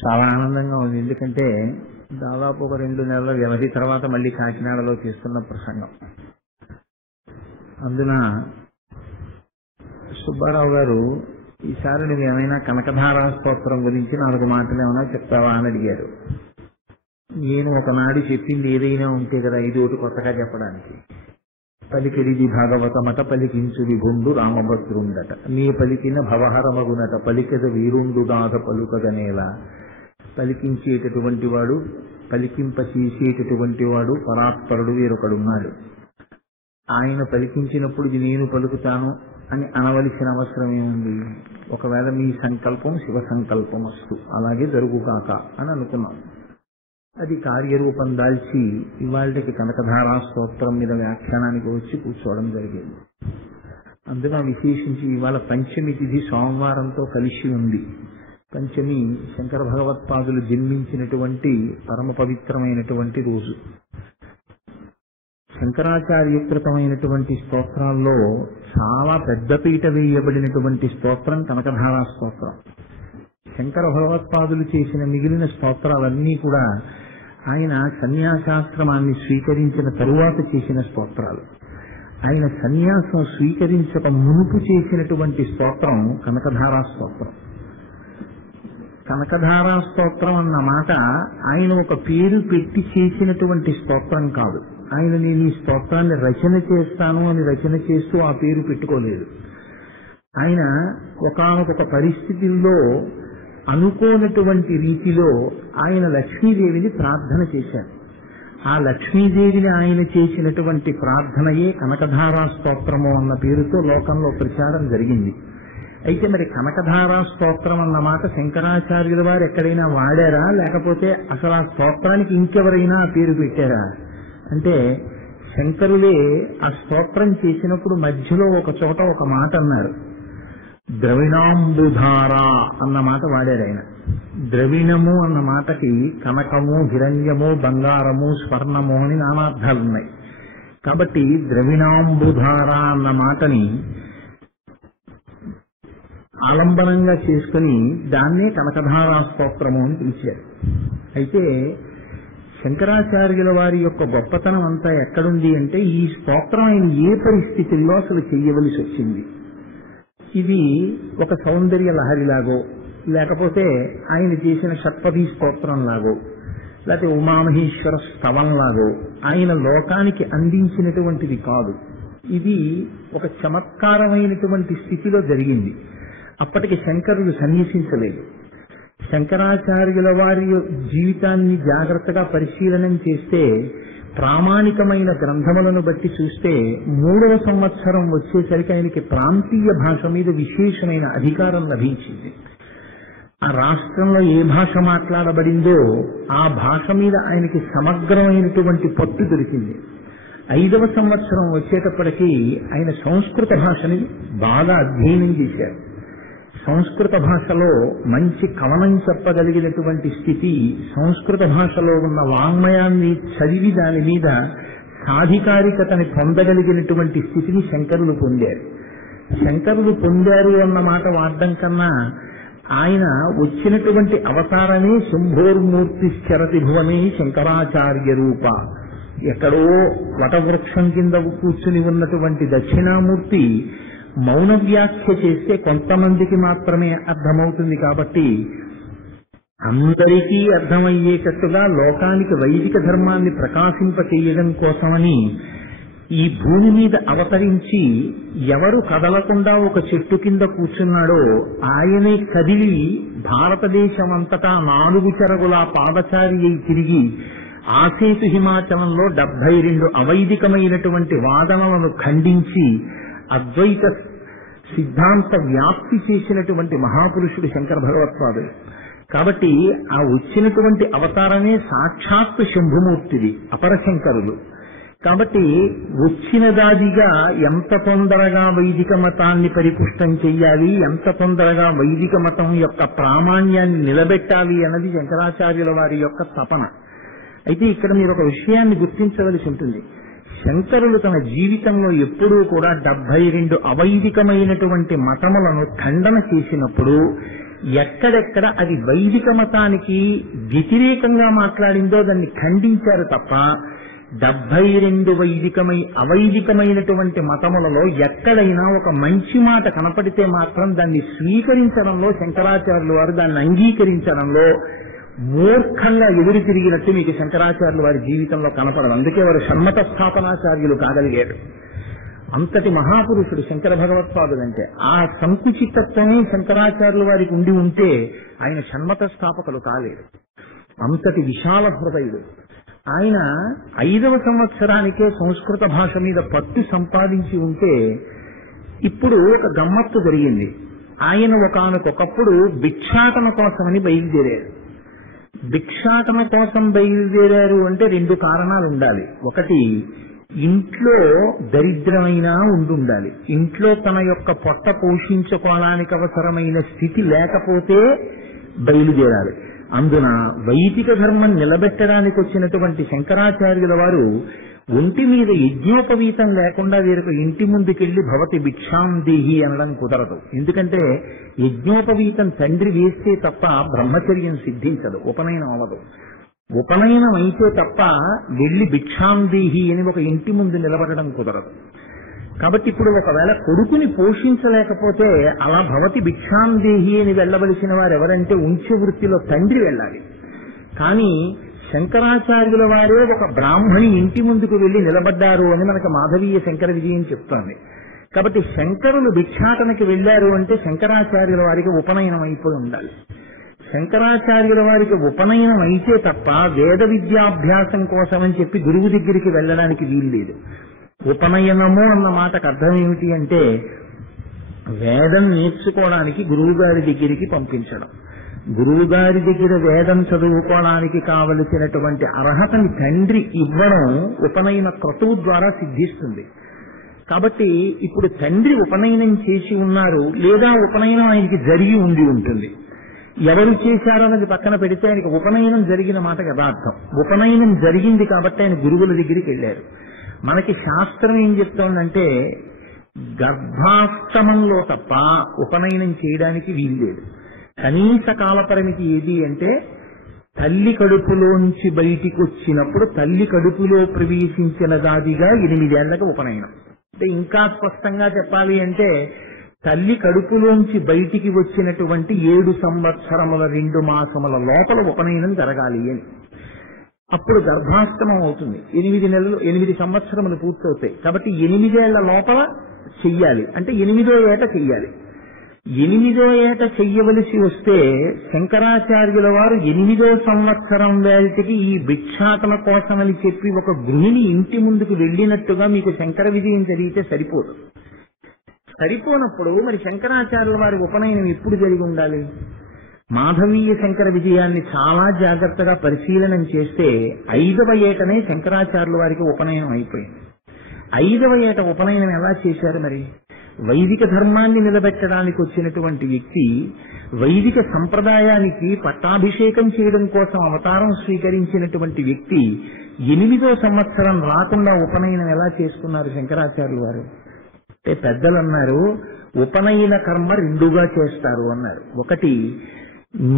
చాలా ఆనందంగా ఉంది. ఎందుకంటే దాదాపు ఒక 2 నెలల వ్యవధి తర్వాత మళ్ళీ కాకినాడలో చేస్తున్న ప్రసంగం. అందున సుబ్బారావు గారు, ఈసారి నువ్వు ఏమైనా కనకధారా స్తోత్రం గురించి 4 మాటలు ఏమైనా చెప్తావా అని అడిగారు. నేను ఒకనాడు చెప్పింది ఏదైనా ఉంటే కదా ఇదోటి కొత్తగా చెప్పడానికి. పలికిడిది భాగవతమట పలికించు విభుండు రామభద్రుండట, నీ పలికిన భవహరమగునట పలికద వీరుండు దాద పలుకగనేలా. పలికించేటటువంటి వాడు, పలికింప చేసేటటువంటి వాడు పరాత్పరుడు వేరొకడున్నాడు. ఆయన పలికించినప్పుడు ఇది నేను పలుకుతాను అని అనవలసిన అవసరం ఏముంది? ఒకవేళ మీ సంకల్పం శివ సంకల్పం వస్తు అలాగే జరుగుగాక అని అనుకున్నాం. అది కార్యరూపం దాల్చి ఇవాళకి కనకధారా స్తోత్రం మీద వ్యాఖ్యానానికి వచ్చి కూర్చోవడం జరిగింది. అందున విశేషించి ఇవాళ పంచమి తిథి సోమవారంతో కలిసి ఉంది. పంచమి శంకర భగవత్పాదులు జన్మించినటువంటి పరమ పవిత్రమైనటువంటి రోజు. శంకరాచార్యకృతమైనటువంటి స్తోత్రాల్లో చాలా పెద్దపీట వేయబడినటువంటి స్తోత్రం కనకధారా స్తోత్రం. శంకర భగవత్పాదులు చేసిన మిగిలిన స్తోత్రాలన్నీ కూడా ఆయన సన్యాసాశ్రమాన్ని స్వీకరించిన తరువాత చేసిన స్తోత్రాలు. ఆయన సన్యాసం స్వీకరించక మునుపు చేసినటువంటి స్తోత్రం కనకధారా స్తోత్రం. కనకధారా స్తోత్రం అన్న మాట ఆయన ఒక పేరు పెట్టి చేసినటువంటి స్తోత్రం కాదు. ఆయన నేను ఈ స్తోత్రాన్ని రచన చేస్తాను అని రచన చేస్తూ ఆ పేరు పెట్టుకోలేదు. ఆయన ఒకానొక పరిస్థితుల్లో అనుకోనటువంటి రీతిలో ఆయన లక్ష్మీదేవిని ప్రార్థన చేశారు. ఆ లక్ష్మీదేవిని ఆయన చేసినటువంటి ప్రార్థనయే కనకధారా స్తోత్రము అన్న పేరుతో లోకంలో ప్రచారం జరిగింది. అయితే మరి కనకధారా స్తోత్రం అన్న మాట శంకరాచార్యుల వారు ఎక్కడైనా వాడారా, లేకపోతే అసలు ఆ స్తోత్రానికి ఇంకెవరైనా ఆ పేరు పెట్టారా అంటే, శంకరులే ఆ స్తోత్రం చేసినప్పుడు మధ్యలో ఒక చోట ఒక మాట అన్నారు. ద్రవిణాంబుధార అన్న మాట వాడారు ఆయన. ద్రవిణము అన్న మాటకి కనకము, హిరణ్యము, బంగారము, స్వర్ణము అని నానార్థాలున్నాయి. కాబట్టి ద్రవిణాంబుధార అన్న మాటని ఆలంబనంగా చేసుకుని దాన్నే కనకధారా స్తోత్రము అని పిలిచారు. అయితే శంకరాచార్యుల వారి యొక్క గొప్పతనం అంతా ఎక్కడుంది అంటే, ఈ స్తోత్రం ఆయన ఏ పరిస్థితుల్లో అసలు చెయ్యవలసి వచ్చింది. ఇది ఒక సౌందర్య లహరిలాగో, లేకపోతే ఆయన చేసిన షట్పదీ స్తోత్రం లాగో, లేకపోతే ఉమామహేశ్వర స్తవంలాగో ఆయన లోకానికి అందించినటువంటిది కాదు. ఇది ఒక చమత్కారమైనటువంటి స్థితిలో జరిగింది. అప్పటికి శంకరులు సన్యసించలేదు. శంకరాచార్యుల వారి జీవితాన్ని జాగ్రత్తగా పరిశీలనం చేస్తే, ప్రామాణికమైన గ్రంథములను బట్టి చూస్తే 3వ సంవత్సరం వచ్చేసరికి ఆయనకి ప్రాంతీయ భాష మీద విశేషమైన అధికారం లభించింది. ఆ రాష్ట్రంలో ఏ భాష మాట్లాడబడిందో ఆ భాష మీద ఆయనకి సమగ్రమైనటువంటి పట్టు దొరికింది. 5వ సంవత్సరం వచ్చేటప్పటికీ ఆయన సంస్కృత భాషని బాగా అధ్యయనం చేశారు. సంస్కృత భాషలో మంచి కవనం చెప్పగలిగినటువంటి స్థితి, సంస్కృత భాషలో ఉన్న వాంగ్మయాన్ని చదివి దాని మీద సాధికారికతని పొందగలిగినటువంటి స్థితిని శంకరులు పొందారు. శంకరులు పొందారు అన్న మాట వాడడం కన్నా, ఆయన వచ్చినటువంటి అవతారమే శంభోర్మూర్తి చరతి భువనే శంకరాచార్య రూప. ఎక్కడో వటవృక్షం కింద కూర్చుని ఉన్నటువంటి దక్షిణామూర్తి మౌన వ్యాఖ్య చేస్తే కొంతమందికి మాత్రమే అర్థమవుతుంది. కాబట్టి అందరికీ అర్థమయ్యేటట్టుగా లోకానికి వైదిక ధర్మాన్ని ప్రకాశింపచేయడం కోసమని ఈ భూమి మీద అవతరించి ఎవరు కదలకుండా ఒక చెట్టు కింద కూర్చున్నాడో ఆయనే కదిలి భారతదేశమంతటా 4 చెరగుల పాదచారి అయి తిరిగి ఆసేతు హిమాచలంలో 72 అవైదికమైనటువంటి వాదనలను ఖండించి అద్వైత సిద్ధాంత వ్యాప్తి చేసినటువంటి మహాపురుషుడు శంకర భగవత్పాదులు. కాబట్టి ఆ వచ్చినటువంటి అవతారమే సాక్షాత్తు శంభుమూర్తిది, అపరశంకరులు. కాబట్టి వచ్చిన దాదిగా ఎంత తొందరగా వైదిక మతాన్ని పరిపుష్టం చెయ్యాలి, ఎంత తొందరగా వైదిక మతం యొక్క ప్రామాణ్యాన్ని నిలబెట్టాలి అన్నది శంకరాచార్యుల వారి యొక్క తపన. అయితే ఇక్కడ మీరు ఒక విషయాన్ని గుర్తించవలసి ఉంటుంది. శంకరులు తన జీవితంలో ఎప్పుడూ కూడా 72 అవైదికమైనటువంటి మతములను ఖండన చేసినప్పుడు ఎక్కడెక్కడ అది వైదిక మతానికి వ్యతిరేకంగా మాట్లాడిందో దాన్ని ఖండించారు తప్ప 72 అవైదికమైనటువంటి మతములలో ఎక్కడైనా ఒక మంచి మాట కనపడితే మాత్రం దాన్ని స్వీకరించడంలో శంకరాచార్యులు వారు దాన్ని అంగీకరించడంలో మూర్ఖంగా ఎదురు తిరిగినట్టు మీకు శంకరాచార్యులు వారి జీవితంలో కనపడదు. అందుకే వారు షణ్మత స్థాపనాచార్యులు కాగలిగారు. అంతటి మహాపురుషుడు శంకర భగవత్పాదులు అంటే ఆ సంకుచితత్వమే శంకరాచార్యుల వారికి ఉండి ఉంటే ఆయన షణ్మత స్థాపకులు కాలేరు. అంతటి విశాల హృదయుడు ఆయన. 5వ సంవత్సరానికే సంస్కృత భాష మీద పట్టు సంపాదించి ఉంటే ఇప్పుడు ఒక గమ్మత్తు జరిగింది. ఆయన ఒకానొకప్పుడు భిక్షాటన కోసమని బయలుదేరారు. భిక్షాటన కోసం బయలుదేరారు అంటే 2 కారణాలు ఉండాలి. ఒకటి, ఇంట్లో దరిద్రమైన ఉండాలి. ఇంట్లో తన యొక్క పొట్ట పోషించుకోవడానికి అవసరమైన స్థితి లేకపోతే బయలుదేరాలి. అందున వైదిక ధర్మం నిలబెట్టడానికి వచ్చినటువంటి శంకరాచార్యుల వారు ఒంటి మీద యజ్ఞోపవీతం లేకుండా వీరికి ఇంటి ముందుకెళ్లి భవతి భిక్షాం దేహి అనడం కుదరదు. ఎందుకంటే యజ్ఞోపవీతం తండ్రి వేస్తే తప్ప బ్రహ్మచర్యం సిద్ధించదు, ఉపనయనం అవ్వదు. ఉపనయనం అయితే తప్ప వెళ్లి భిక్షాం దేహి అని ఒక ఇంటి ముందు నిలబడడం కుదరదు. కాబట్టి ఇప్పుడు ఒకవేళ కొడుకుని పోషించలేకపోతే అలా భవతి భిక్షాం దేహి అని వెళ్ళవలసిన వారు ఎవరంటే ఉంచే వృత్తిలో తండ్రి వెళ్ళాలి. కానీ శంకరాచార్యుల వారే ఒక బ్రాహ్మణి ఇంటి ముందుకు వెళ్లి నిలబడ్డారు అని మనకు మాధవీయ శంకర విజయం చెప్తోంది. కాబట్టి శంకరులు భిక్షాటనకి వెళ్లారు అంటే శంకరాచార్యుల వారికి ఉపనయనం అయిపోయి ఉండాలి. శంకరాచార్యుల వారికి ఉపనయనం అయితే తప్ప వేద విద్యాభ్యాసం కోసం అని చెప్పి గురువు దగ్గరికి వెళ్ళడానికి వీలు లేదు. ఉపనయనము అన్న మాటకు అర్థం ఏమిటి అంటే వేదం నేర్చుకోవడానికి గురువు గారి దగ్గరికి పంపించడం. గురువు గారి దగ్గర వేదం చదువుకోవడానికి కావలసినటువంటి అర్హతని తండ్రి ఇవ్వడం ఉపనయన క్రతువు ద్వారా సిద్ధిస్తుంది. కాబట్టి ఇప్పుడు తండ్రి ఉపనయనం చేసి ఉన్నారు, లేదా ఉపనయనం ఆయనకి జరిగి ఉంటుంది. ఎవరు చేశారన్నది పక్కన పెడితే ఆయనకి ఉపనయనం జరిగిన మాట యథార్థం. ఉపనయనం జరిగింది కాబట్టి ఆయన గురువుల దగ్గరికి వెళ్ళారు. మనకి శాస్త్రం ఏం చెప్తోందంటే గర్భాష్టమంలో తప్ప ఉపనయనం చేయడానికి వీలు లేదు. కనీస కాల పరిమితి ఏది అంటే తల్లి కడుపులోంచి బయటికి వచ్చినప్పుడు తల్లి కడుపులో ప్రవేశించిన దాదిగా 8 ఏళ్లకు ఉపనయనం. అంటే ఇంకా స్పష్టంగా చెప్పాలి అంటే తల్లి కడుపులోంచి బయటికి వచ్చినటువంటి 7 సంవత్సరముల 2 మాసముల లోపల ఉపనయనం జరగాలి అని. అప్పుడు గర్భాష్టమం అవుతుంది. 8 సంవత్సరములు పూర్తవుతాయి. కాబట్టి 8 ఏళ్ల లోపల చెయ్యాలి. అంటే 8వ ఏట చెయ్యాలి. 8వ ఏట చెయ్యవలసి వస్తే శంకరాచార్యుల వారు 8వ సంవత్సరం వేళటికి ఈ భిక్షాటన కోసమని చెప్పి ఒక గృహిణి ఇంటి ముందుకు వెళ్ళినట్టుగా మీకు శంకర విజయం జరిగితే సరిపోదు. సరిపోనప్పుడు మరి శంకరాచార్యుల వారి ఉపనయనం ఎప్పుడు జరిగి ఉండాలి? మాధవీయ శంకర విజయాన్ని చాలా జాగ్రత్తగా పరిశీలనం చేస్తే 5వ ఏటనే శంకరాచార్యుల వారికి ఉపనయనం అయిపోయింది. 5వ ఏట ఉపనయనం ఎలా చేశారు? మరి వైదిక ధర్మాన్ని నిలబెట్టడానికి వచ్చినటువంటి వ్యక్తి వైదిక సంప్రదాయానికి పట్టాభిషేకం చేయడం కోసం అవతారం స్వీకరించినటువంటి వ్యక్తి 8వ సంవత్సరం రాకుండా ఉపనయనం ఎలా చేసుకున్నారు శంకరాచార్యుల వారు? అంటే పెద్దలు అన్నారు ఉపనయన కర్మ 2గా చేస్తారు అన్నారు. ఒకటి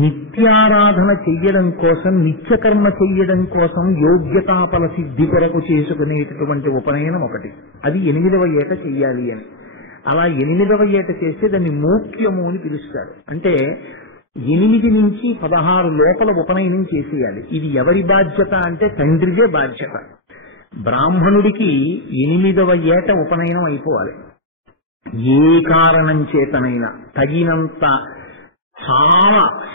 నిత్యారాధన చెయ్యడం కోసం, నిత్యకర్మ చెయ్యడం కోసం యోగ్యతాపల సిద్ధి కొరకు చేసుకునేటటువంటి ఉపనయనం ఒకటి. అది 8వ ఏట చెయ్యాలి అని. అలా 8వ ఏట చేస్తే దాన్ని మోక్యము అని పిలుస్తారు. అంటే 8 నుంచి 16 లోపల ఉపనయనం చేసేయాలి. ఇది ఎవరి బాధ్యత అంటే తండ్రిదే బాధ్యత. బ్రాహ్మణుడికి 8వ ఏట ఉపనయనం అయిపోవాలి. ఏ కారణం చేతనైనా తగినంత చాలా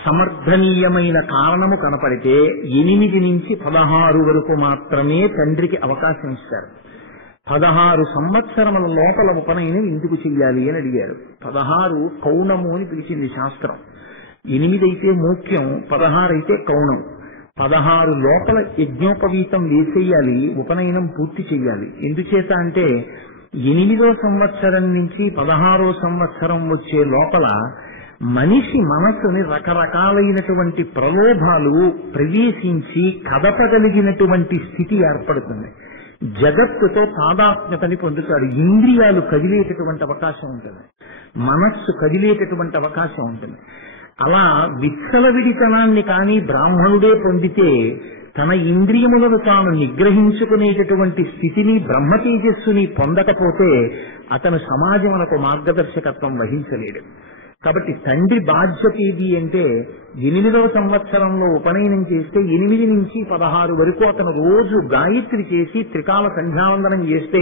సమర్థనీయమైన కారణము కనపడితే 8 నుంచి 16 వరకు మాత్రమే తండ్రికి అవకాశం ఇస్తారు. 16 సంవత్సరముల లోపల ఉపనయనం ఎందుకు చెయ్యాలి అని అడిగారు. 16 కౌణము అని పిలిచింది శాస్త్రం. 8 అయితే మోక్యం, 16 అయితే కౌణం. 16 లోపల యజ్ఞోపవీతం వేసేయాలి, ఉపనయనం పూర్తి చెయ్యాలి. ఎందుచేత అంటే 8వ సంవత్సరం నుంచి 16వ సంవత్సరం వచ్చే లోపల మనిషి మనసుని రకరకాలైనటువంటి ప్రలోభాలు ప్రవేశించి కదపగలిగినటువంటి స్థితి ఏర్పడుతుంది. జగత్తుతో తాదాత్మ్యతని పొందుతాడు. ఇంద్రియాలు కదిలేటటువంటి అవకాశం ఉంటుంది, మనస్సు కదిలేటటువంటి అవకాశం ఉంటుంది. అలా విచ్చలవిడితనాన్ని కానీ బ్రాహ్మణుడే పొందితే తన ఇంద్రియములను తాను నిగ్రహించుకునేటటువంటి స్థితిని బ్రహ్మ తేజస్సుని పొందకపోతే అతను సమాజమునకు మార్గదర్శకత్వం వహించలేడు. కాబట్టి తండ్రి బాధ్యత ఏది అంటే 8వ సంవత్సరంలో ఉపనయనం చేస్తే 8 నుంచి 16 వరకు అతను రోజు గాయత్రి చేసి త్రికాల సంధ్యావందనం చేస్తే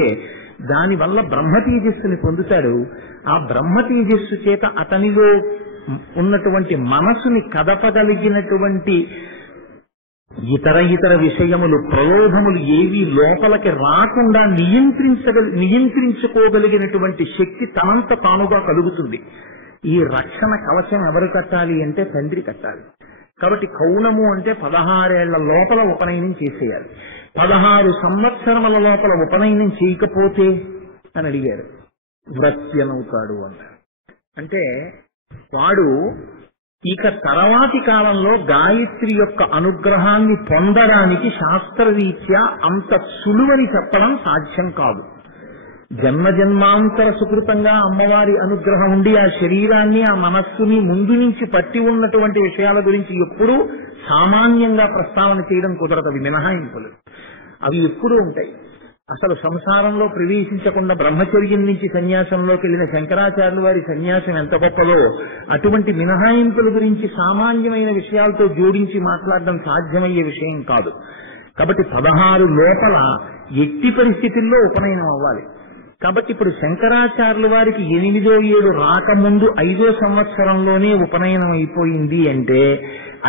దానివల్ల బ్రహ్మ తేజస్సుని పొందుతాడు. ఆ బ్రహ్మ తేజస్సు చేత అతనిలో ఉన్నటువంటి మనసుని కదపగలిగినటువంటి ఇతర విషయములు ప్రలోభములు ఏవి లోపలికి రాకుండా నియంత్రించుకోగలిగినటువంటి శక్తి తనంత తానుగా కలుగుతుంది. ఈ రక్షణ కవచం ఎవరు కట్టాలి అంటే తండ్రి కట్టాలి. కాబట్టి కౌనము అంటే 16 ఏళ్ల లోపల ఉపనయనం చేసేయాలి. 16 సంవత్సరముల లోపల ఉపనయనం చేయకపోతే అని అడిగారు. వ్రత్యనవుతాడు అన్నారు. అంటే వాడు ఇక తర్వాతి కాలంలో గాయత్రి యొక్క అనుగ్రహాన్ని పొందడానికి శాస్త్రరీత్యా అంత సులువని చెప్పడం సాధ్యం కాదు. జన్మజన్మాంతర సుకృతంగా అమ్మవారి అనుగ్రహం ఉండి ఆ శరీరాన్ని ఆ మనస్సుని ముందు నుంచి పట్టి ఉన్నటువంటి విషయాల గురించి ఎప్పుడూ సామాన్యంగా ప్రస్తావన చేయడం కుదరదు. అవి మినహాయింపులు, అవి ఎప్పుడూ ఉంటాయి. అసలు సంసారంలో ప్రవేశించకుండా బ్రహ్మచర్యం నుంచి సన్యాసంలోకి వెళ్ళిన శంకరాచార్యుల వారి సన్యాసం ఎంత గొప్పదో అటువంటి మినహాయింపుల గురించి సామాన్యమైన విషయాలతో జోడించి మాట్లాడడం సాధ్యమయ్యే విషయం కాదు. కాబట్టి 16 లోపల ఎట్టి పరిస్థితుల్లో ఉపనయనం అవ్వాలి. కాబట్టి ఇప్పుడు శంకరాచార్యుల వారికి 8వ ఏడు రాకముందు 5వ సంవత్సరంలోనే ఉపనయనం అయిపోయింది అంటే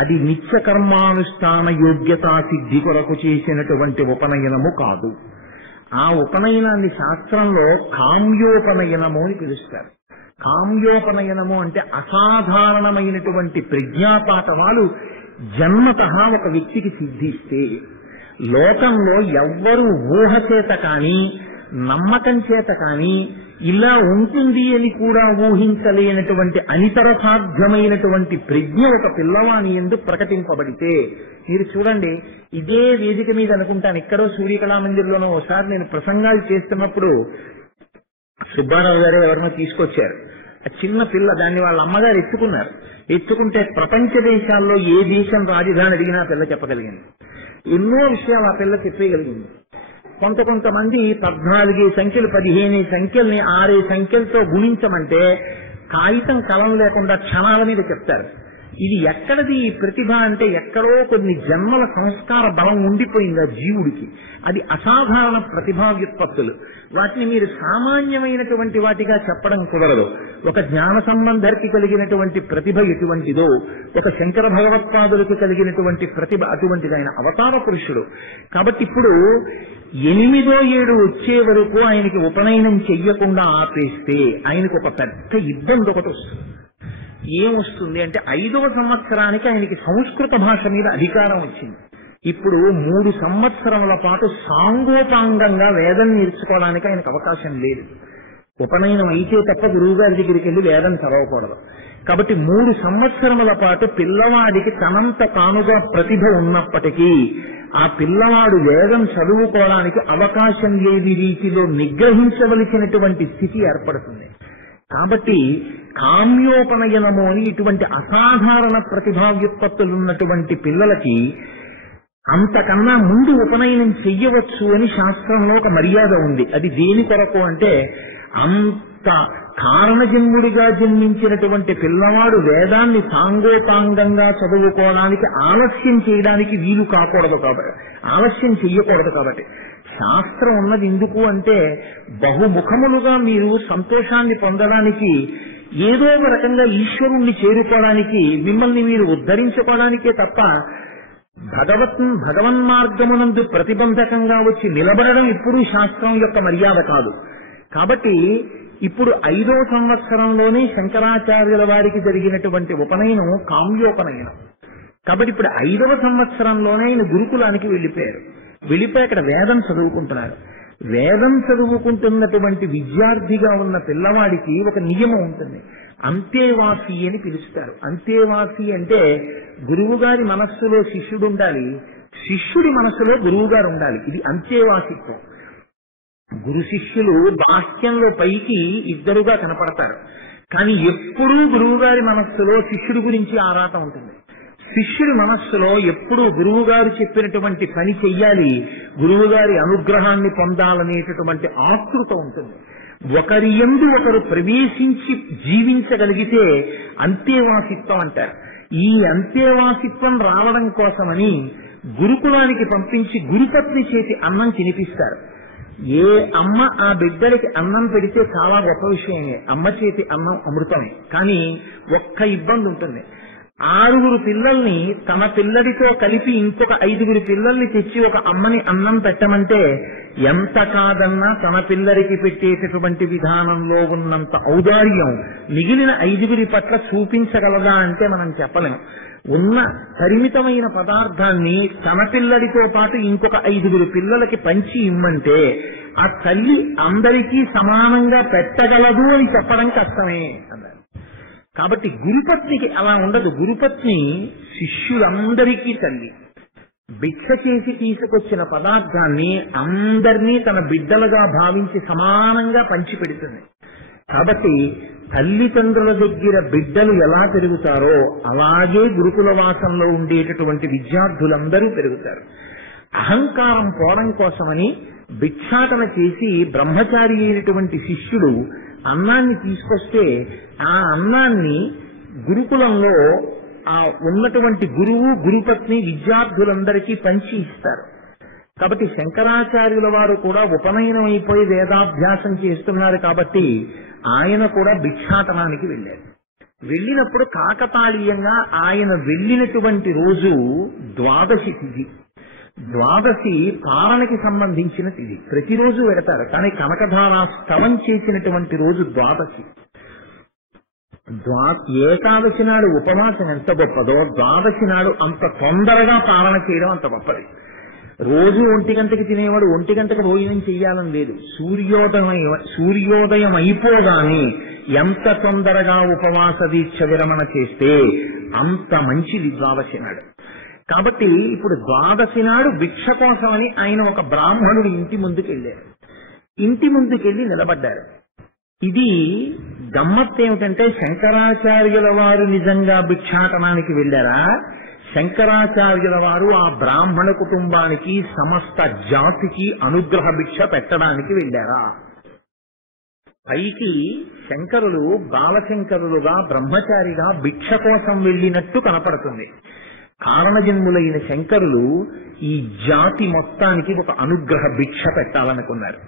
అది నిత్య కర్మానుష్ఠాన యోగ్యతా సిద్ధి కొరకు చేసినటువంటి ఉపనయనము కాదు. ఆ ఉపనయనాన్ని శాస్త్రంలో కామ్యోపనయనము అని పిలుస్తారు. కామ్యోపనయనము అంటే అసాధారణమైనటువంటి ప్రజ్ఞాపాఠవాలు జన్మతః ఒక వ్యక్తికి సిద్ధిస్తే లోకంలో ఎవ్వరూ ఊహ చేత కానీ నమ్మకం చేత కానీ ఇలా ఉంటుంది అని కూడా ఊహించలేనటువంటి అనితర సాధ్యమైనటువంటి ప్రజ్ఞ ఒక పిల్లవాని యందు ప్రకటింపబడితే మీరు చూడండి. ఇదే వేదిక మీద అనుకుంటాను, ఎక్కడో సూర్యకళామందిర్లోనో ఒకసారి నేను ప్రసంగాలు చేస్తున్నప్పుడు సుబ్బారావు గారు ఎవరినో తీసుకొచ్చారు. ఆ చిన్న పిల్ల, దాన్ని వాళ్ళ అమ్మగారు ఎత్తుకున్నారు. ఎత్తుకుంటే ప్రపంచ దేశాల్లో ఏ దేశం రాజధాని అడిగినా పిల్ల చెప్పగలిగింది. ఎన్నో విషయాలు ఆ పిల్ల చెప్పేయగలిగింది. కొంతమంది 14 సంఖ్యలు 15 సంఖ్యల్ని 6 సంఖ్యలతో గుణించమంటే కాగితం కలం లేకుండా క్షణాల మీద చెప్తారు. ఇది ఎక్కడది ఈ ప్రతిభ అంటే ఎక్కడో కొన్ని జన్మల సంస్కార బలం ఉండిపోయింది ఆ జీవుడికి. అది అసాధారణ ప్రతిభా వ్యుత్పత్తులు. వాటిని మీరు సామాన్యమైనటువంటి వాటిగా చెప్పడం కుదరదు. ఒక జ్ఞాన సంబంధర్కి కలిగినటువంటి ప్రతిభ ఎటువంటిదో, ఒక శంకర భగవత్పాదులకు కలిగినటువంటి ప్రతిభ అటువంటిది. ఆయన అవతార పురుషుడు. కాబట్టి ఇప్పుడు 8వ ఏడు వచ్చే వరకు ఆయనకి ఉపనయనం చెయ్యకుండా ఆపేస్తే ఆయనకు ఒక పెద్ద ఇబ్బంది ఒకటి వస్తుంది. ఏమొస్తుంది అంటే 5వ సంవత్సరానికి ఆయనకి సంస్కృత భాష మీద అధికారం వచ్చింది. ఇప్పుడు 3 సంవత్సరముల పాటు సాంగోపాంగంగా వేదం నేర్చుకోవడానికి ఆయనకు అవకాశం లేదు. ఉపనయనం అయితే తప్ప గురువుగారి దగ్గరికి వెళ్ళి వేదం చదవకూడదు. కాబట్టి 3 సంవత్సరముల పాటు పిల్లవాడికి తనంత తానుగా ప్రతిభ ఉన్నప్పటికీ ఆ పిల్లవాడు వేదం చదువుకోవడానికి అవకాశం లేని రీతిలో నిగ్రహించవలసినటువంటి స్థితి ఏర్పడుతుంది. కాబట్టి కామ్యోపనయనము అని ఇటువంటి అసాధారణ ప్రతిభా వ్యుత్పత్తులున్నటువంటి పిల్లలకి అంతకన్నా ముందు ఉపనయనం చెయ్యవచ్చు అని శాస్త్రంలో ఒక మర్యాద ఉంది. అది దేని కొరకు అంటే అంత కారణజన్ముడిగా జన్మించినటువంటి పిల్లవాడు వేదాన్ని సాంగోపాంగంగా చదువుకోవడానికి ఆలస్యం చేయడానికి వీలు కాకూడదు కాబట్టి, ఆలస్యం చెయ్యకూడదు కాబట్టి. శాస్త్రం ఉన్నది ఎందుకు అంటే బహుముఖములుగా మీరు సంతోషాన్ని పొందడానికి, ఏదో ఒక రకంగా ఈశ్వరుణ్ణి చేరుకోవడానికి, మిమ్మల్ని మీరు ఉద్ధరించుకోవడానికే తప్ప భగవన్మార్గమునందు ప్రతిబంధకంగా వచ్చి నిలబడడం ఎప్పుడూ శాస్త్రం యొక్క మర్యాద కాదు. కాబట్టి ఇప్పుడు 5వ సంవత్సరంలోనే శంకరాచార్యుల వారికి జరిగినటువంటి ఉపనయనం కామ్యోపనయనం. కాబట్టి ఇప్పుడు 5వ సంవత్సరంలోనే ఆయన గురుకులానికి వెళ్ళిపోయారు. వెళ్ళిపోయి అక్కడ వేదం చదువుకుంటున్నారు. వేదం చదువుకుంటున్నటువంటి విద్యార్థిగా ఉన్న పిల్లవాడికి ఒక నియమం ఉంటుంది. అంతేవాసి అని పిలుస్తారు. అంతేవాసి అంటే గురువుగారి మనస్సులో శిష్యుడు ఉండాలి, శిష్యుడి మనస్సులో గురువుగారు ఉండాలి. ఇది అంతేవాసిత్వం. గురు శిష్యులు బాహ్యంలో పైకి ఇద్దరుగా కనపడతారు, కానీ ఎప్పుడూ గురువుగారి మనస్సులో శిష్యుడి గురించి ఆరాటం ఉంటుంది. శిష్యుడి మనస్సులో ఎప్పుడూ గురువు గారు చెప్పినటువంటి పని చెయ్యాలి, గురువు గారి అనుగ్రహాన్ని పొందాలనేటటువంటి ఆతృత ఉంటుంది. ఒకరి యందు ఒకరు ప్రవేశించి జీవించగలిగితే అంతేవాసిత్వం అంటారు. ఈ అంతేవాసిత్వం రావడం కోసమని గురుకులానికి పంపించి గురుపత్ని చేతి అన్నం తినిపిస్తారు. ఏ అమ్మ ఆ బిడ్డలకి అన్నం పెడితే చాలా గొప్ప విషయమే, అమ్మ చేతి అన్నం అమృతమే. కానీ ఒక్క ఇబ్బంది ఉంటుంది. 6 పిల్లల్ని తన పిల్లడితో కలిపి ఇంకొక 5 పిల్లల్ని తెచ్చి ఒక అమ్మని అన్నం పెట్టమంటే ఎంత కాదన్నా తన పిల్లడికి పెట్టేటటువంటి విధానంలో ఉన్నంత ఔదార్యం మిగిలిన 5 పట్ల చూపించగలదా అంటే మనం చెప్పలేం. ఉన్న పరిమితమైన పదార్థాన్ని తన పిల్లడితో పాటు ఇంకొక 5 పిల్లలకి పంచి ఇమ్మంటే ఆ తల్లి అందరికీ సమానంగా పెట్టగలదు అని చెప్పడం కష్టమే అన్నారు. కాబట్టి గురుపత్నికి అలా ఉండదు. గురుపత్ని శిష్యులందరికీ తల్లి. భిక్ష చేసి తీసుకొచ్చిన పదార్థాన్ని అందరినీ తన బిడ్డలుగా భావించి సమానంగా పంచిపెడుతుంది. కాబట్టి తల్లిదండ్రుల దగ్గర బిడ్డలు ఎలా పెరుగుతారో అలాగే గురుకుల వాసంలో ఉండేటటువంటి విద్యార్థులందరూ పెరుగుతారు. అహంకారం పోవడం కోసమని భిక్షాటన చేసి బ్రహ్మచారి అయినటువంటి శిష్యుడు అన్నాన్ని తీసుకొస్తే ఆ అన్నాన్ని గురుకులంలో ఆ ఉన్నటువంటి గురువు గురుపత్ని విద్యార్థులందరికీ పంచి ఇస్తారు. కాబట్టి శంకరాచార్యుల వారు కూడా ఉపనయనం అయిపోయి వేదాభ్యాసం చేస్తున్నారు కాబట్టి ఆయన కూడా భిక్షాటనానికి వెళ్ళారు. వెళ్ళినప్పుడు కాకతాళీయంగా ఆయన వెళ్ళినటువంటి రోజు ద్వాదశి తిథి. ద్వాదశి పాలనకి సంబంధించిన తిథి. ప్రతిరోజు వెడతారు, కానీ కనకధారా స్తవం చేసినటువంటి రోజు ద్వాదశి. ఏకాదశి నాడు ఉపవాసం ఎంత గొప్పదో ద్వాదశి నాడు అంత తొందరగా పాలన చేయడం అంత గొప్పది. రోజు 1 గంటకి తినేవాడు 1 గంటకు భోజనం చెయ్యాలని లేదు. సూర్యోదయం అయిపోగానే ఎంత తొందరగా ఉపవాస దీక్ష విరమణ చేస్తే అంత మంచిది ద్వాదశి నాడు. కాబట్టి ఇప్పుడు ద్వాదశి నాడు భిక్ష కోసమని ఆయన ఒక బ్రాహ్మణుడి ఇంటి ముందుకు వెళ్ళారు. ఇంటి ముందుకెళ్ళి నిలబడ్డారు. ఇది గమ్మత్తు ఏమిటంటే శంకరాచార్యుల వారు నిజంగా భిక్షాటనానికి వెళ్ళారా, శంకరాచార్యుల వారు ఆ బ్రాహ్మణ కుటుంబానికి సమస్త జాతికి అనుగ్రహ భిక్ష పెట్టడానికి వెళ్ళారా? పైకి శంకరులు బాలశంకరులుగా బ్రహ్మచారిగా భిక్ష కోసం వెళ్ళినట్టు కనపడుతుంది. కారణజన్ములైన శంకరులు ఈ జాతి మొత్తానికి ఒక అనుగ్రహ భిక్ష పెట్టాలనుకున్నారు.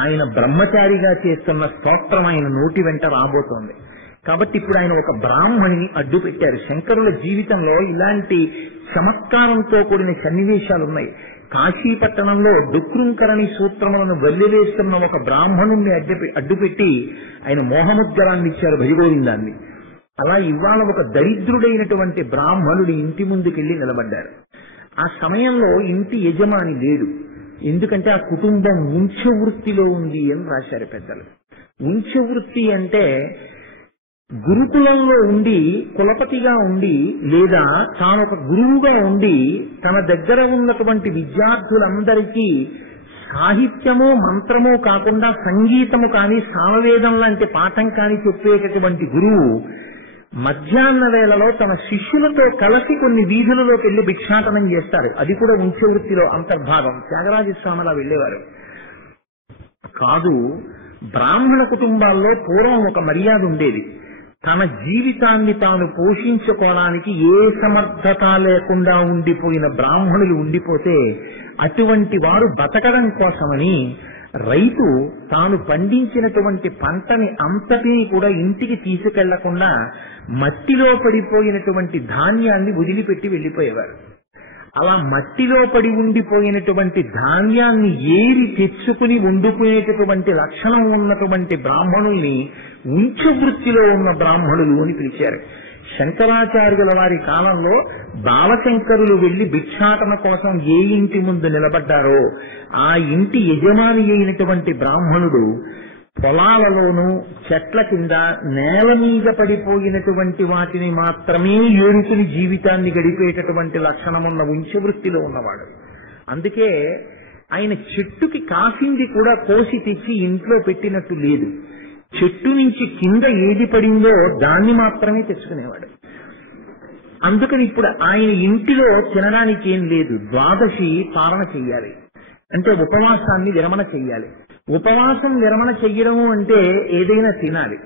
ఆయన బ్రహ్మచారిగా చేస్తున్న స్తోత్రం ఆయన నోటి వెంట రాబోతోంది. కాబట్టి ఇప్పుడు ఆయన ఒక బ్రాహ్మణిని అడ్డు పెట్టారు. శంకరుల జీవితంలో ఇలాంటి చమత్కారంతో కూడిన సన్నివేశాలు ఉన్నాయి. కాశీపట్టణంలో డుక్రుంకరణి సూత్రములను వదిలివేస్తున్న ఒక బ్రాహ్మణుణ్ణి అడ్డుపెట్టి ఆయన మోహముద్గరాన్ని ఇచ్చారు, భజగోవిందాన్ని. అలా ఇవాళ ఒక దరిద్రుడైనటువంటి బ్రాహ్మణుడి ఇంటి ముందుకెళ్లి నిలబడ్డారు. ఆ సమయంలో ఇంటి యజమాని లేడు. ఎందుకంటే ఆ కుటుంబం ఉంచ వృత్తిలో ఉంది అని రాశారు పెద్దలు. ఉంచ వృత్తి అంటే గురుకులంలో ఉండి కులపతిగా ఉండి లేదా తానొక గురువుగా ఉండి తన దగ్గర ఉన్నటువంటి విద్యార్థులందరికీ సాహిత్యము మంత్రము కాకుండా సంగీతము కానీ సామవేదం లాంటి పాఠం కానీ చెప్పేటటువంటి గురువు మధ్యాహ్న వేళలో తన శిష్యులతో కలిసి కొన్ని వీధులలోకి వెళ్లి భిక్షాటనం చేస్తారు. అది కూడా ఉంచ వృత్తిలో అంతర్భాగం. త్యాగరాజస్వామిలా వెళ్లేవారు కాదు. బ్రాహ్మణ కుటుంబాల్లో పూర్వం ఒక మర్యాద ఉండేది. తన జీవితాన్ని తాను పోషించుకోవడానికి ఏ సమర్థత లేకుండా ఉండిపోయిన బ్రాహ్మణులు ఉండిపోతే అటువంటి వారు బతకడం కోసమని రైతు తాను పండించినటువంటి పంటని అంతటినీ కూడా ఇంటికి తీసుకెళ్లకుండా మట్టిలో పడిపోయినటువంటి ధాన్యాన్ని వదిలిపెట్టి వెళ్లిపోయేవారు. అలా మట్టిలో పడి ఉండిపోయినటువంటి ధాన్యాన్ని ఏరి తెచ్చుకుని వండుకునేటటువంటి లక్షణం ఉన్నటువంటి బ్రాహ్మణుల్ని ఉంచ వృత్తిలో ఉన్న బ్రాహ్మణులు అని పిలిచారు. శంకరాచార్యుల వారి కాలంలో బాలశంకరులు వెళ్లి భిక్షాటన కోసం ఏ ఇంటి ముందు నిలబడ్డారో ఆ ఇంటి యజమాని అయినటువంటి బ్రాహ్మణుడు పొలాలలోనూ చెట్ల కింద నేల మీద పడిపోయినటువంటి వాటిని మాత్రమే ఏరుకుని జీవితాన్ని గడిపేటటువంటి లక్షణమున్న ఉంచ వృత్తిలో ఉన్నవాడు. అందుకే ఆయన చెట్టుకి కాసింది కూడా కోసి తెచ్చి ఇంట్లో పెట్టినట్టు లేదు. చెట్టు నుంచి కింద ఏది పడిందో దాన్ని మాత్రమే తెచ్చుకునేవాడు. అందుకని ఇప్పుడు ఆయన ఇంటిలో తినడానికి ఏం లేదు. ద్వాదశి పాలన చెయ్యాలి అంటే ఉపవాసాన్ని విరమణ చెయ్యాలి. ఉపవాసం విరమణ చెయ్యడము అంటే ఏదైనా తినాలి.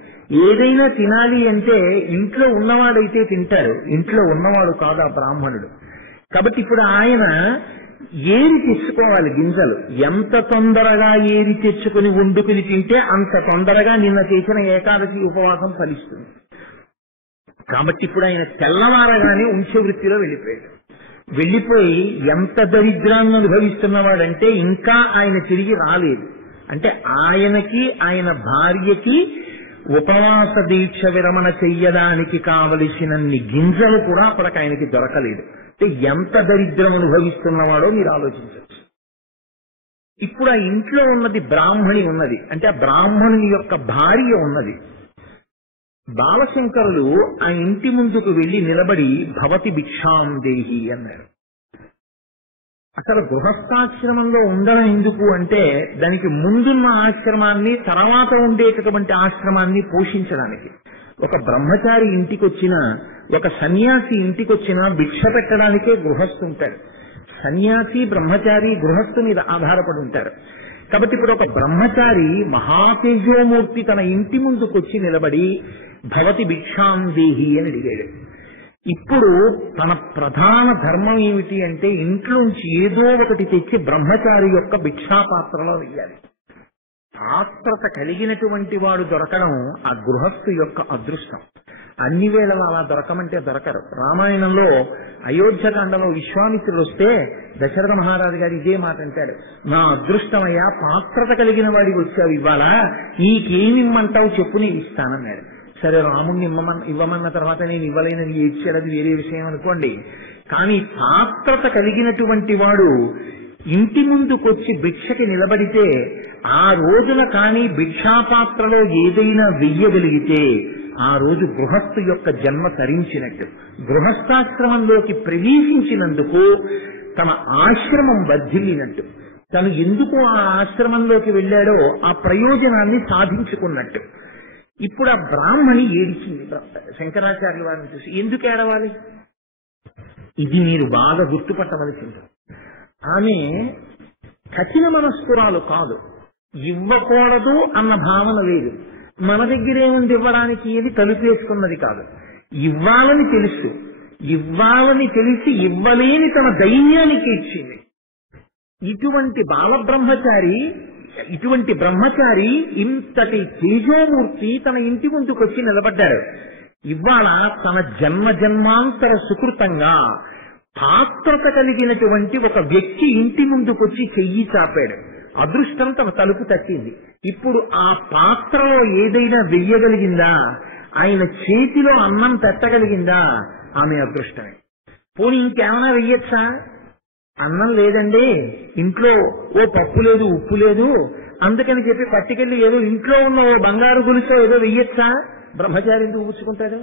ఏదైనా తినాలి అంటే ఇంట్లో ఉన్నవాడైతే తింటారు, ఇంట్లో ఉన్నవాడు కాదు ఆ బ్రాహ్మణుడు. కాబట్టి ఇప్పుడు ఆయన ఏరి తెచ్చుకోవాలి గింజలు. ఎంత తొందరగా ఏరి తెచ్చుకుని వండుకుని తింటే అంత తొందరగా నిన్న చేసిన ఏకాదశి ఉపవాసం ఫలిస్తుంది. కాబట్టి ఇప్పుడు ఆయన తెల్లవారగానే ఉంచే వృత్తిలో వెళ్ళిపోయి ఎంత దరిద్రాన్ని అనుభవిస్తున్నవాడంటే ఇంకా ఆయన తిరిగి రాలేదు. అంటే ఆయనకి ఆయన భార్యకి ఉపవాస దీక్ష విరమణ చెయ్యడానికి కావలసినన్ని గింజలు కూడా అప్పటికి ఆయనకి దొరకలేదు. అంటే ఎంత దరిద్రం అనుభవిస్తున్నవాడో మీరు ఆలోచించవచ్చు. ఇప్పుడు ఆ ఇంట్లో ఉన్నది బ్రాహ్మణి ఉన్నది, అంటే ఆ బ్రాహ్మణుని యొక్క భార్య ఉన్నది. బాలశంకరులు ఆ ఇంటి ముందుకు వెళ్లి నిలబడి భవతి భిక్షాం దేహి అన్నారు. అసలు గృహస్థాశ్రమంలో ఉండడం ఎందుకు అంటే దానికి ముందున్న ఆశ్రమాన్ని తర్వాత ఉండేటటువంటి ఆశ్రమాన్ని పోషించడానికి. ఒక బ్రహ్మచారి ఇంటికొచ్చినా ఒక సన్యాసి ఇంటికొచ్చినా భిక్ష పెట్టడానికే గృహస్థు ఉంటాడు. సన్యాసి బ్రహ్మచారి గృహస్థు మీద ఆధారపడి ఉంటారు. కాబట్టి ఇప్పుడు ఒక బ్రహ్మచారి మహాతేజోమూర్తి తన ఇంటి ముందుకొచ్చి నిలబడి భవతి భిక్షాం దేహి అని అడిగాడు. ఇప్పుడు తన ప్రధాన ధర్మం ఏమిటి అంటే ఇంట్లోంచి ఏదో ఒకటి తెచ్చి బ్రహ్మచారి యొక్క భిక్షాపాత్రలో వెయ్యాలి. పాత్రత కలిగినటువంటి వాడు దొరకడం ఆ గృహస్థు యొక్క అదృష్టం. అన్ని వేళలా అలా దొరకమంటే దొరకరు. రామాయణంలో అయోధ్యకాండలో విశ్వామిత్రుడు వస్తే దశరథ మహారాజు గారు ఇదే మాట అంటాడు, నా అదృష్టమయ్యా పాత్రత కలిగిన వాడికి వచ్చావు, ఇవాళ నీకేమిమ్మంటావు చెప్పు నేను ఇస్తానన్నాడు. సరే రాముణ్ణి ఇవ్వమన్న తర్వాత నేను ఇవ్వలేనని ఇచ్చాడు, అది వేరే విషయం అనుకోండి. కానీ పాత్రత కలిగినటువంటి వాడు ఇంటి ముందుకొచ్చి భిక్షకి నిలబడితే ఆ రోజున కానీ భిక్షాపాత్రలో ఏదైనా వెయ్యగలిగితే ఆ రోజు గృహస్థు యొక్క జన్మ తరించినట్టు. గృహస్థాశ్రమంలోకి ప్రవేశించినందుకు తన ఆశ్రమం వర్ధిల్లినట్టు. తను ఎందుకు ఆ ఆశ్రమంలోకి వెళ్ళాడో ఆ ప్రయోజనాన్ని సాధించుకున్నట్టు. ఇప్పుడు ఆ బ్రాహ్మణి ఏడిచింది శంకరాచార్యుల వారిని చూసి. ఎందుకు ఏడవాలి? ఇది మీరు బాగా గుర్తుపట్టవలసింది. ఆమె కఠిన మనస్కురాలు కాదు, ఇవ్వకూడదు అన్న భావన లేదు. మన దగ్గరేముంది ఇవ్వడానికి ఏది తలుపేసుకున్నది కాదు. ఇవ్వాలని తెలుసు, ఇవ్వాలని తెలిసి ఇవ్వలేని తన దైన్యానికి ఇచ్చింది. ఇటువంటి బ్రహ్మచారి ఇంతటి తేజోమూర్తి తన ఇంటి ముందుకొచ్చి నిలబడ్డాడు. ఇవాళ తన జన్మాంతర సుకృతంగా పాత్రత కలిగినటువంటి ఒక వ్యక్తి ఇంటి ముందుకొచ్చి చెయ్యి చాపాడు. అదృష్టం తన తలుపు తట్టింది. ఇప్పుడు ఆ పాత్రలో ఏదైనా వెయ్యగలిగిందా? ఆయన చేతిలో అన్నం పెట్టగలిగిందా? ఆమె అదృష్టమే. పోనీ ఇంకేమైనా వెయ్యొచ్చా? అన్నం లేదండి, ఇంట్లో ఓ పప్పు లేదు ఉప్పు లేదు, అందుకని చెప్పి పట్టుకెళ్ళి ఏదో ఇంట్లో ఉన్న ఓ బంగారు గొలుసో ఏదో వెయ్యొచ్చా? బ్రహ్మచారి ఎందుకు ఊచుకుంటాడు?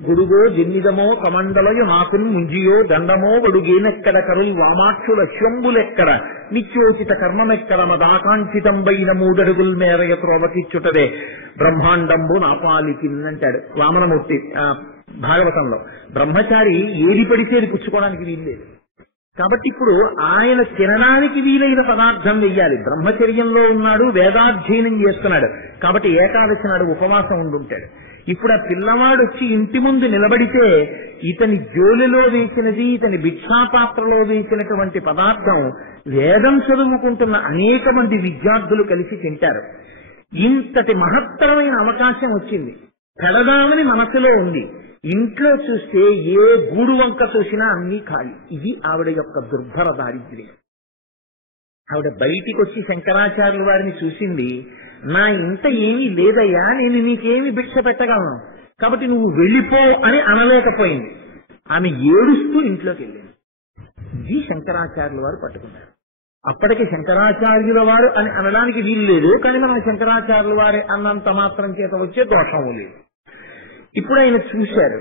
గుడుగో జన్నిదమో కమండలయు నాకున్ ముంజియో దండమో వడుగేనెక్కడ కరుల్ వామాక్షుల శంబులెక్కడ నిత్యోచిత కర్మమెక్కడ మదాకాంక్షితంబైన మూడడుగుల మేరయ త్రోవకిచ్చుటదే బ్రహ్మాండంబు నాపాలికిన్నంటాడు వామనమూర్తి భాగవతంలో. బ్రహ్మచారి ఏది పడితే అది పుచ్చుకోవడానికి వీల్లేదు. కాబట్టి ఇప్పుడు ఆయన తినడానికి వీలైన పదార్థం వెయ్యాలి. బ్రహ్మచర్యంలో ఉన్నాడు, వేదాధ్యయనం చేస్తున్నాడు, కాబట్టి ఏకాదశి నాడు ఉపవాసం ఉండుంటాడు. ఇప్పుడు ఆ పిల్లవాడు వచ్చి ఇంటి ముందు నిలబడితే ఇతని జోలిలో వేసినది, ఇతని భిక్షాపాత్రలో వేసినటువంటి పదార్థం వేదం చదువుకుంటున్న అనేక మంది విద్యార్థులు కలిసి తింటారు. ఇంతటి మహత్తరమైన అవకాశం వచ్చింది, పెడదామని మనసులో ఉంది. ఇంట్లో చూస్తే ఏ గూడు వంక చూసినా అన్నీ ఖాళీ. ఇది ఆవిడ యొక్క దుర్భర దారిద్ర్యం. ఆవిడ బయటికి వచ్చి శంకరాచార్యుల వారిని చూసింది, నా ఇంత ఏమీ లేదయ్యా, నేను నీకేమి భిక్ష పెట్టగలను, కాబట్టి నువ్వు వెళ్ళిపో అని అనలేకపోయింది. ఆమె ఏడుస్తూ ఇంట్లోకి వెళ్ళింది. ఇది శంకరాచార్యుల వారు పట్టుకున్నారు. అప్పటికి శంకరాచార్యుల వారు అని అనడానికి వీలు లేదు, కానీ మన శంకరాచార్యుల వారి అన్నంత మాత్రం చేత వచ్చే దోషము లేదు. ఇప్పుడు ఆయన చూశారు,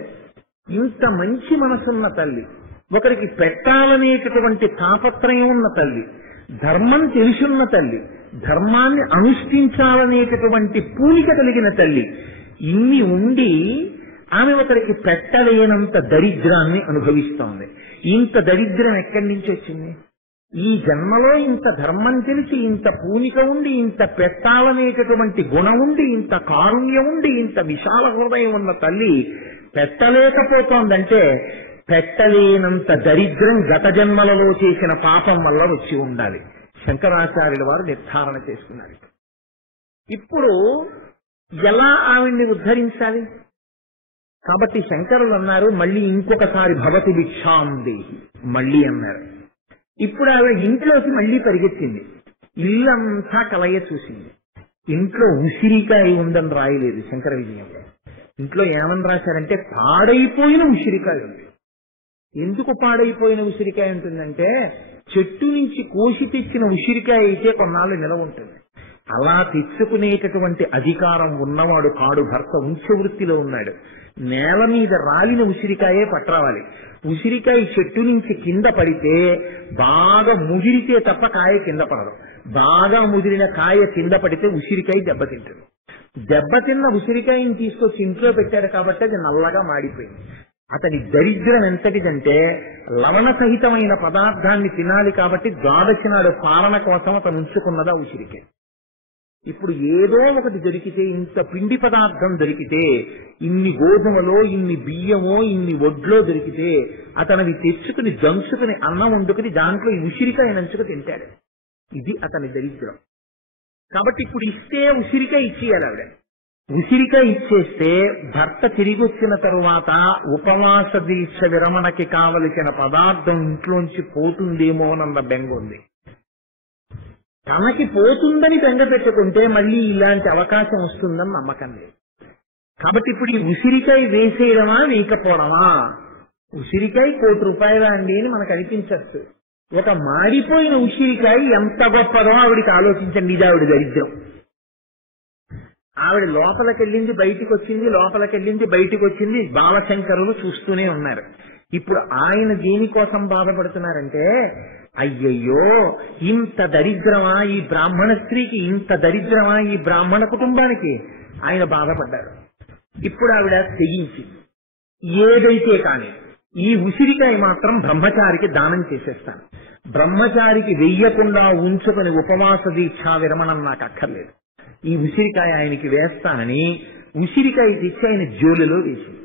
ఇంత మంచి మనసున్న తల్లి, ఒకరికి పెట్టాలనేటటువంటి తాపత్రయం ఉన్న తల్లి, ధర్మం తెలుసున్న తల్లి, ధర్మాన్ని అనుష్ఠించాలనేటటువంటి పూనిక కలిగిన తల్లి. ఇన్ని ఉండి ఆమె ఒకరికి పెట్టలేనంత దరిద్రాన్ని అనుభవిస్తోంది. ఇంత దరిద్రం ఎక్కడి నుంచి వచ్చింది? ఈ జన్మలో ఇంత ధర్మం తెలిసి, ఇంత పూనిక ఉండి, ఇంత పెట్టాలనేటటువంటి గుణం ఉండి, ఇంత కారుణ్యం ఉండి, ఇంత విశాల హృదయం ఉన్న తల్లి పెట్టలేకపోతోందంటే పెట్టలేనంత దరిద్రం గత జన్మలలో చేసిన పాపం వల్ల వచ్చి ఉండాలి. శంకరాచార్యుల వారు నిర్ధారణ చేసుకున్నారు. ఇప్పుడు ఎలా ఆవిడ్ని ఉద్ధరించాలి? కాబట్టి శంకరులు అన్నారు, మళ్ళీ ఇంకొకసారి భవతి భిక్షాం దేహి మళ్ళీ అన్నారు. ఇప్పుడు ఆవిడ ఇంట్లోకి మళ్ళీ పరిగెత్తింది. ఇల్లంతా కలయ చూసింది. ఇంట్లో ఉసిరికాయ ఉందని రాయలేదు శంకర విజయంలో. ఇంట్లో ఏమని రాశారంటే పాడైపోయిన ఉసిరికాయ ఉంది. ఎందుకు పాడైపోయిన ఉసిరికాయ ఉంటుందంటే చెట్టు నుంచి కోసి తెచ్చిన ఉసిరికాయ అయితే కొన్నాళ్ళు నిలవ ఉంటుంది. అలా తెచ్చుకునేటటువంటి అధికారం ఉన్నవాడు కాడు భర్త. ఉంచె వృత్తిలో ఉన్నాడు. నేల మీద రాలిన ఉసిరికాయే పట్టరావాలి. ఉసిరికాయ చెట్టు నుంచి కింద పడితే బాగా ముదిరితే తప్ప కాయ కింద పడదు. బాగా ముదిరిన కాయ కింద పడితే ఉసిరికాయ దెబ్బతింటుంది. దెబ్బతిన్న ఉసిరికాయని తీసుకొచ్చి ఇంట్లో పెట్టాడు కాబట్టి అది నల్లగా మాడిపోయింది. అతని దరిద్రం ఎంతటిదంటే లవణ సహితమైన పదార్థాన్ని తినాలి కాబట్టి ద్వాదశి నాడు పాలన కోసం అతను ఉంచుకున్నదా ఉసిరికాయ. ఇప్పుడు ఏదో ఒకటి దొరికితే, ఇంత పిండి పదార్థం దొరికితే, ఇన్ని గోధుమలో, ఇన్ని బియ్యమో, ఇన్ని వడ్లో దొరికితే అతనివి తెచ్చుకుని దంచుకుని అన్నం వండుకుని దాంట్లో ఈ ఉసిరికాయ నంచుకు తింటాడు. ఇది అతని దరిద్రం. కాబట్టి ఇప్పుడు ఇస్తే ఉసిరికాయ ఇచ్చేయాలి ఆవిడ. ఉసిరికాయ ఇచ్చేస్తే భర్త తిరిగి వచ్చిన తరువాత ఉపవాస దీక్ష విరమణకి కావలసిన పదార్థం ఇంట్లోంచి పోతుందేమోనన్న బెంగ ఉంది. తనకి పోతుందని బెంగ పెట్టుకుంటే మళ్ళీ ఇలాంటి అవకాశం వస్తుందని నమ్మకం లేదు. కాబట్టి ఇప్పుడు ఈ ఉసిరికాయ వేసేయడమా వేయకపోవడమా? ఉసిరికాయ ₹1,00,00,000 అండి అని మనకు అనిపించచ్చు. ఒక మాడిపోయిన ఉసిరికాయ ఎంత గొప్పదో ఆవిడికి ఆలోచించండి. ఇది ఆవిడ దరిద్రం. ఆవిడ లోపలికెళ్ళింది బయటికి వచ్చింది, లోపలికెళ్ళింది బయటికి వచ్చింది. బాలశంకరులు చూస్తూనే ఉన్నారు. ఇప్పుడు ఆయన దేనికోసం బాధపడుతున్నారంటే, అయ్యయ్యో ఇంత దరిద్రమా ఈ బ్రాహ్మణ స్త్రీకి, ఇంత దరిద్రమా ఈ బ్రాహ్మణ కుటుంబానికి ఆయన బాధపడ్డారు. ఇప్పుడు ఆవిడ తెగించింది. ఏదైతే కానీ ఈ ఉసిరికాయ మాత్రం బ్రహ్మచారికి దానం చేసేస్తాను. బ్రహ్మచారికి వెయ్యకుండా ఉంచుకుని ఉపవాస దీక్షా విరమణం నాకు అక్కర్లేదు. ఈ ఉసిరికాయ ఆయనకి వేస్తానని ఉసిరికాయ తెచ్చి ఆయన జోలిలో వేసింది.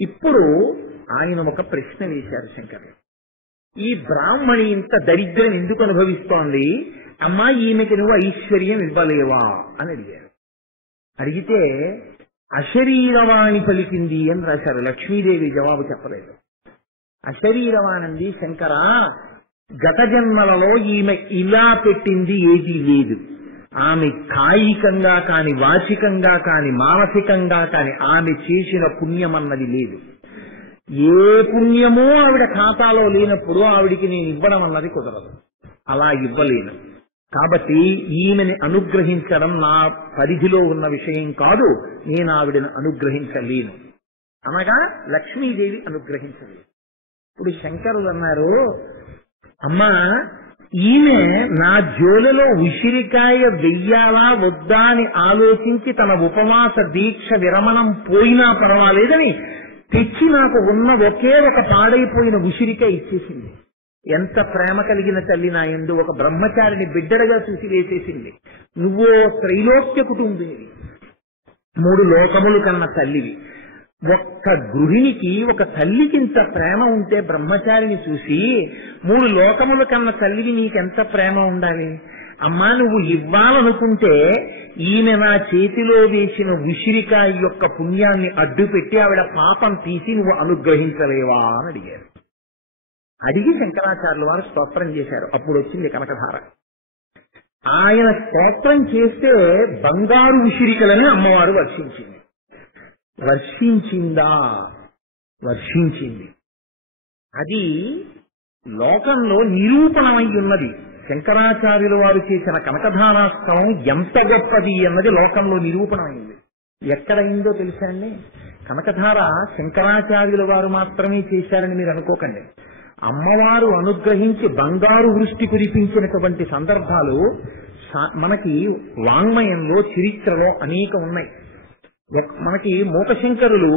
ఇప్పుడు ఆయన ఒక ప్రశ్న వేశారు శంకరులు. ఈ బ్రాహ్మణి ఇంత దరిద్రం ఎందుకు అనుభవిస్తోంది? అమ్మా ఈమెకి నువ్వు ఐశ్వర్యం ఇవ్వలేవా అని అడిగారు. అడిగితే అశరీరవాణి పలికింది అని రాశారు. లక్ష్మీదేవి జవాబు చెప్పలేదు. అశరీరవాణంది శంకర, గత జన్మలలో ఈమె ఇలా పెట్టింది ఏదీ లేదు. ఆమె కాయికంగా కాని, వాచికంగా కాని, మానసికంగా కాని ఆమె చేసిన పుణ్యమన్నది లేదు. ఏ పుణ్యమో ఆవిడ ఖాతాలో లేనప్పుడు ఆవిడికి నేను ఇవ్వడం అన్నది కుదరదు. అలా ఇవ్వలేను. కాబట్టి ఈమెని అనుగ్రహించడం నా పరిధిలో ఉన్న విషయం కాదు. నేను ఆవిడను అనుగ్రహించలేను అనగా లక్ష్మీదేవి అనుగ్రహించలేదు. ఇప్పుడు శంకరులు అన్నారు, అమ్మా ఈమె నా జోలలో ఉసిరికాయ వెయ్యాలా వద్దా అని ఆలోచించి తన ఉపవాస దీక్ష విరమణం పోయినా పర్వాలేదని తెచ్చి నాకు ఉన్న ఒకే ఒక పాడైపోయిన ఉసిరికాయ ఇచ్చేసింది. ఎంత ప్రేమ కలిగిన తల్లి నా యందు! ఒక బ్రహ్మచారిని బిడ్డడగా చూసి వేసేసింది. నువ్వు త్రైలోక్య కుటుంబినివి, 3 లోకములు కన్న తల్లివి. ఒక్క గృహిణికి, ఒక తల్లికి ఇంత ప్రేమ ఉంటే బ్రహ్మచారిని చూసి 3 లోకముల కన్న తల్లివి నీకెంత ప్రేమ ఉండాలి? అమ్మా నువ్వు ఇవ్వాలనుకుంటే ఈమె నా చేతిలో వేసిన ఉసిరికాయ యొక్క పుణ్యాన్ని అడ్డుపెట్టి ఆవిడ పాపం తీసి నువ్వు అనుగ్రహించలేవా అని అడిగారు. అడిగి శంకరాచార్యుల వారు స్తోత్రం చేశారు. అప్పుడు వచ్చింది కనకధార. ఆయన స్తోత్రం చేస్తే బంగారు ఉసిరికలని అమ్మవారు వర్షించింది. వర్షించిందా? వర్షించింది. అది లోకంలో నిరూపణమై ఉన్నది. శంకరాచార్యుల వారు చేసిన కనకధారాస్తవం ఎంత గొప్పది అన్నది లోకంలో నిరూపణమైంది. ఎక్కడైందో తెలుసా అండి? కనకధార శంకరాచార్యుల వారు మాత్రమే చేశారని మీరు అనుకోకండి. అమ్మవారు అనుగ్రహించి బంగారు వృష్టి కురిపించినటువంటి సందర్భాలు మనకి వాంగ్మయంలో చరిత్రలో అనేక ఉన్నాయి. మనకి మూకశంకరులు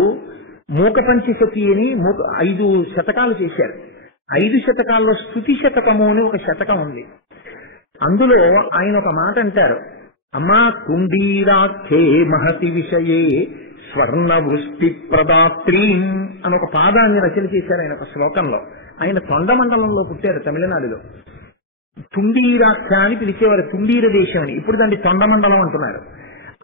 మూక పంచశతి అని 5 శతకాలు చేశారు. 5 శతకాల్లో స్తుతి శతకము అని ఒక శతకం ఉంది. అందులో ఆయన ఒక మాట అంటారు, అమ్మా కుండీరాఖ్యే మహతి విషయే స్వర్ణ వృష్టి ప్రదాత్రీం అని ఒక పాదాన్ని రచన చేశారు ఆయన ఒక శ్లోకంలో. ఆయన తొండమండలంలో పుట్టారు, తమిళనాడులో. తుండీరాఖ్య అని పిలిచేవారు, తుండీర దేశం అని. ఇప్పుడు దాన్ని తొండమండలం అంటున్నారు.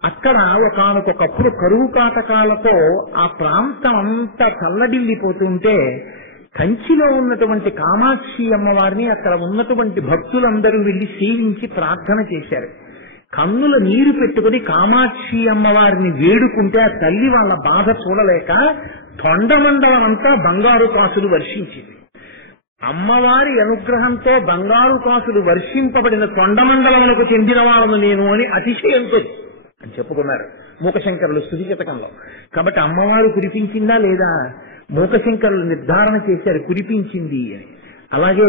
అక్కడ ఒకనొకప్పుడు కరువు కాటకాలతో ఆ ప్రాంతం అంతా చల్లడిల్లిపోతుంటే కంచిలో ఉన్నటువంటి కామాక్షి అమ్మవారిని అక్కడ ఉన్నటువంటి భక్తులందరూ వెళ్లి సేవించి ప్రార్థన చేశారు. కన్నుల నీరు పెట్టుకుని కామాక్షి అమ్మవారిని వేడుకుంటే ఆ తల్లి వాళ్ళ బాధ చూడలేక తొండమండలం అంతా బంగారు కాసులు వర్షించింది. అమ్మవారి అనుగ్రహంతో బంగారు కాసులు వర్షింపబడిన తొండమండలములకు చెందిన వాళ్ళను నేను అని అతిశయంతో అని చెప్పుకున్నారు మూకశంకరులు స్తుతి శతకంలో. కాబట్టి అమ్మవారు కురిపించిందా లేదా? మూకశంకరులు నిర్ధారణ చేశారు కురిపించింది అని. అలాగే